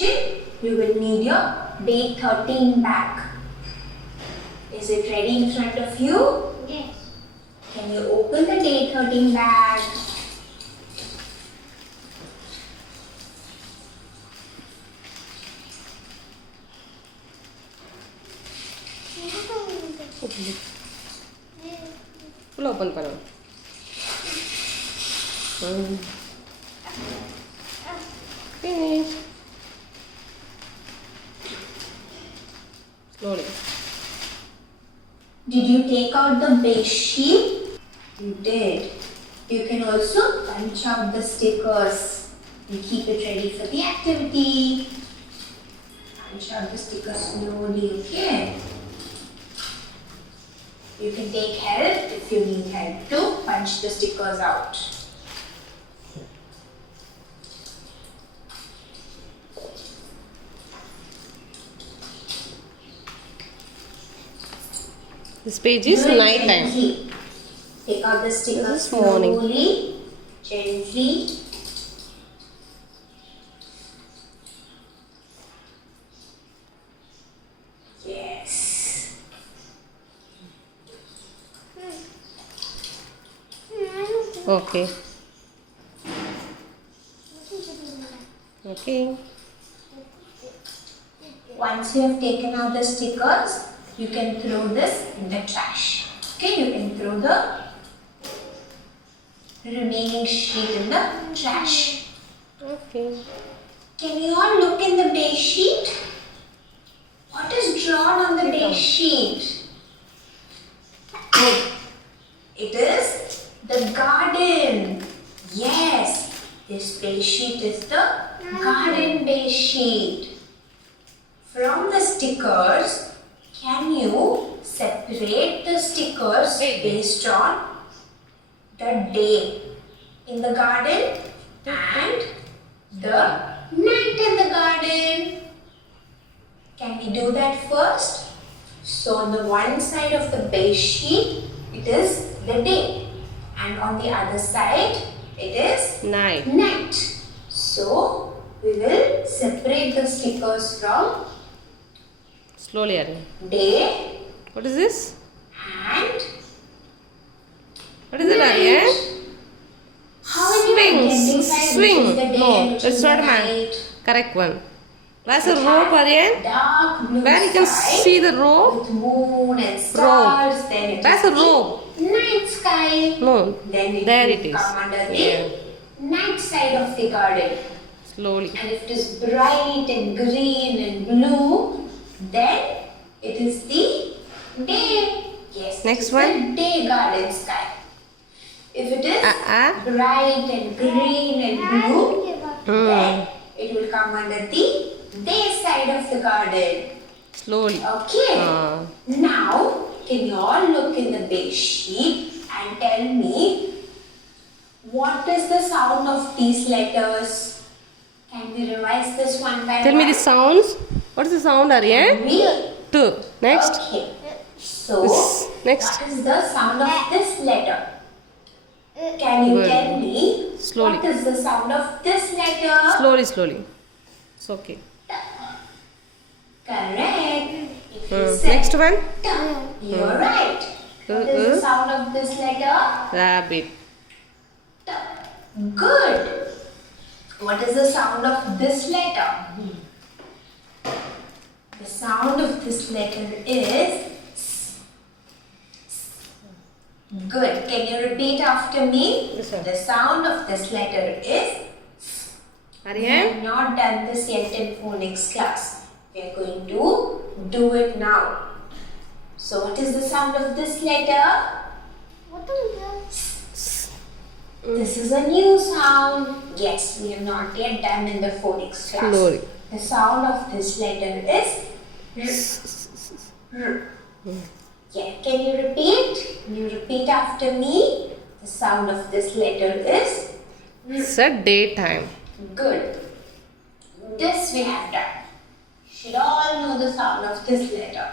You will need your day 13 bag. Is it ready in front of you? Yes. Can you open the day 13 bag? Full open pannu. Finish. Slowly. Did you take out the base sheet? You did. You can also punch out the stickers and keep it ready for the activity. Punch out the stickers slowly, okay? You can take help if you need help to punch the stickers out. This page is night time. Take out the stickers This is morning. slowly, gently. Yes. Okay. Okay. Once you have taken out the stickers, you can throw this in the trash. Okay, you can throw the remaining sheet in the trash. Okay. Can you all look in the base sheet? What is drawn on the base sheet? It is the garden. Yes, this base sheet is the garden base sheet. From the stickers, can you separate the stickers based on the day in the garden and the night in the garden? Can we do that first? So on the one side of the base sheet, it is the day, and on the other side, it is Night. night. So we will separate the stickers from Slowly, Aryan. day What is this? and What is it, Aryan? how will you identify Swing. which is the day No, and which it's is not the a man. night? Correct one. Where's the rope, Aryan? Dark blue Where you can sky see the rope? with moon and stars. Then it Where's is the rope? night sky. No. Then it There will it is. come under the Yeah. night side of the garden. Slowly. And if it is bright and green and blue, then it is the day. Yes. Next it's one. The day garden sky. If it is Uh-uh. bright and green and blue, then it will come under the day side of the garden. Slowly. Okay. Ah. Now, can you all look in the base sheet and tell me what is the sound of these letters? Can we revise this one by Tell me one? the sounds. What is the sound, Aryan? Me. Two. Next. Okay. So, Next. what is the sound of this letter? Can you Good. tell me Slowly. what is the sound of this letter? Slowly, slowly. It's okay. Correct. If you said Next one. you're right. What is the sound of this letter? Rabbit. Good. What is the sound of this letter? The sound of this letter is S. Good. Can you repeat after me? Yes, sir. The sound of this letter is We Aryan. have not done this yet in phonics class. We are going to do it now. So what is the sound of this letter? What is This is a new sound. Yes, we have not yet done in the phonics class. Slowly. The sound of this letter is R. Yeah, can you repeat? You repeat after me. The sound of this letter is It's a daytime. good. This we have done. You should all know the sound of this letter.